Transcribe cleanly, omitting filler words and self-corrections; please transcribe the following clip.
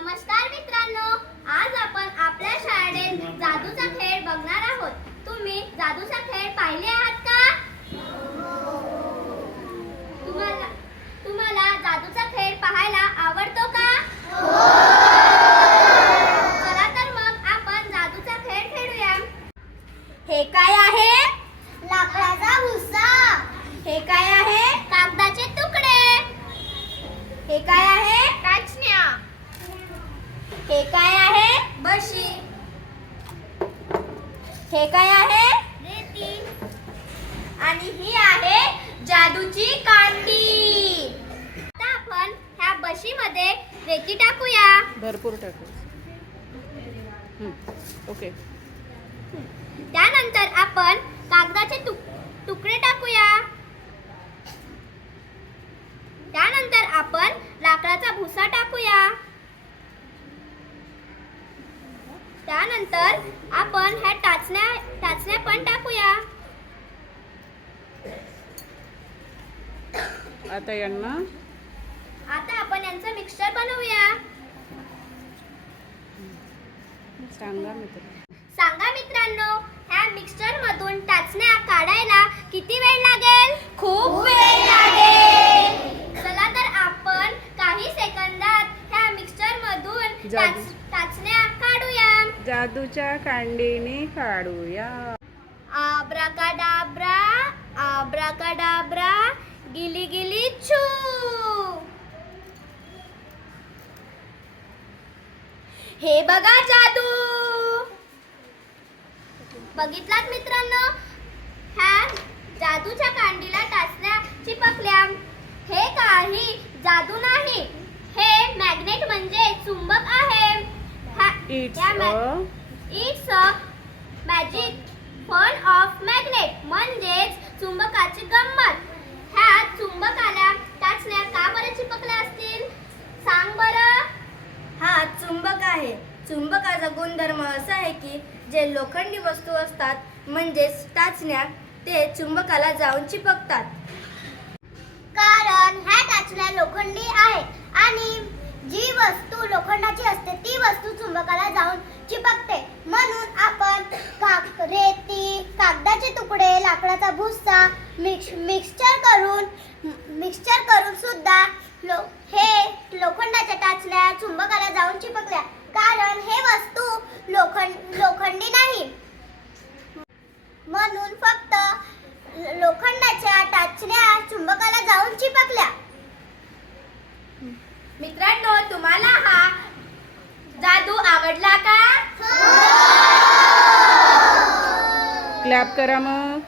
नमस्कार मित्रांनो, आज आपण आपल्या शाळेत जादूचा खेळ बघणार आहोत. तुम्ही जादूचा खेळ पाहिले आहात का? तुम्हाला जादूचा खेळ पाहायला आवडतो का? चला तर मग आपण जादूचा खेळ खेळूया. हे काय आहे? लाकडाचा भुसा. हे काय आहे? कागदाचे तुकडे. हे काय आहे? टाचण्या. हे काय आहे? बशी. हे काय आहे? रेती. आणि ही आहे जादूची कांडी. आता आपण ह्या बशीमध्ये रेती टाकूया. भरपूर टाकू. ओके. त्यानंतर आपण कागदाचे तुकडे टाकूया. त्यानंतर आपण लाकडाचा भुसा टाकूया. त्यानंतर आपण ह्या टाचण्या पण टाकूया. आता आपण यांचं मिक्सचर बनवूया. सांगा मित्रांनो, ह्या मिक्सचर मधून टाचण्या काढायला किती वेळ लागेल? खूप वेळ लागेल. चला तर आपण काही सेकंदात ह्या मिक्सचर मधून टाचण्या काढूया. जादूच्या कांडीने काढूया. आब्राकाडाब्रा, आब्राकाडाब्रा, गिली गिली छू. हे बघा जादू. बघितलात मित्रांनो, ह्या जादूच्या कांडीला टाचण्या चिपकल्या. हे काही जादू नाही, हे मॅग्नेट म्हणजे चुंबक आहे. It's a magic fun of magnet, म्हणजेच चुंबकाची गंमत. ह्या चुंबकाला टाचण्या का बरं चिपकल्या असतील? सांग बरं. हा चुंबक आहे. चुंबकाचा गुणधर्म असा आहे की जे लोखंडी वस्तू असतात म्हणजेच टाचण्या, ते चुंबकाला जाऊन चिपकतात. कारण ह्या टाचण्या लोखंडी आहेत आणि जी वस्तू लोखंडाची असते ती वस्तू चुंबकाला जाऊन चिपकते. म्हणून आपण रेती, कागदाचे तुकडे, लाकडाचा भुसा मिक्सचर करून सुद्धा हे लोखंडाच्या टाचण्या चुंबकाला जाऊन चिपकल्या. कारण हे वस्तू लोखंडी नाही, म्हणून फक्त लोखंडाच्या टाचण्या चुंबकाला जाऊन चिपकल्या. मित्रांनो, तुम्हाला हा जादू आवडला का? क्लॅप करा मग.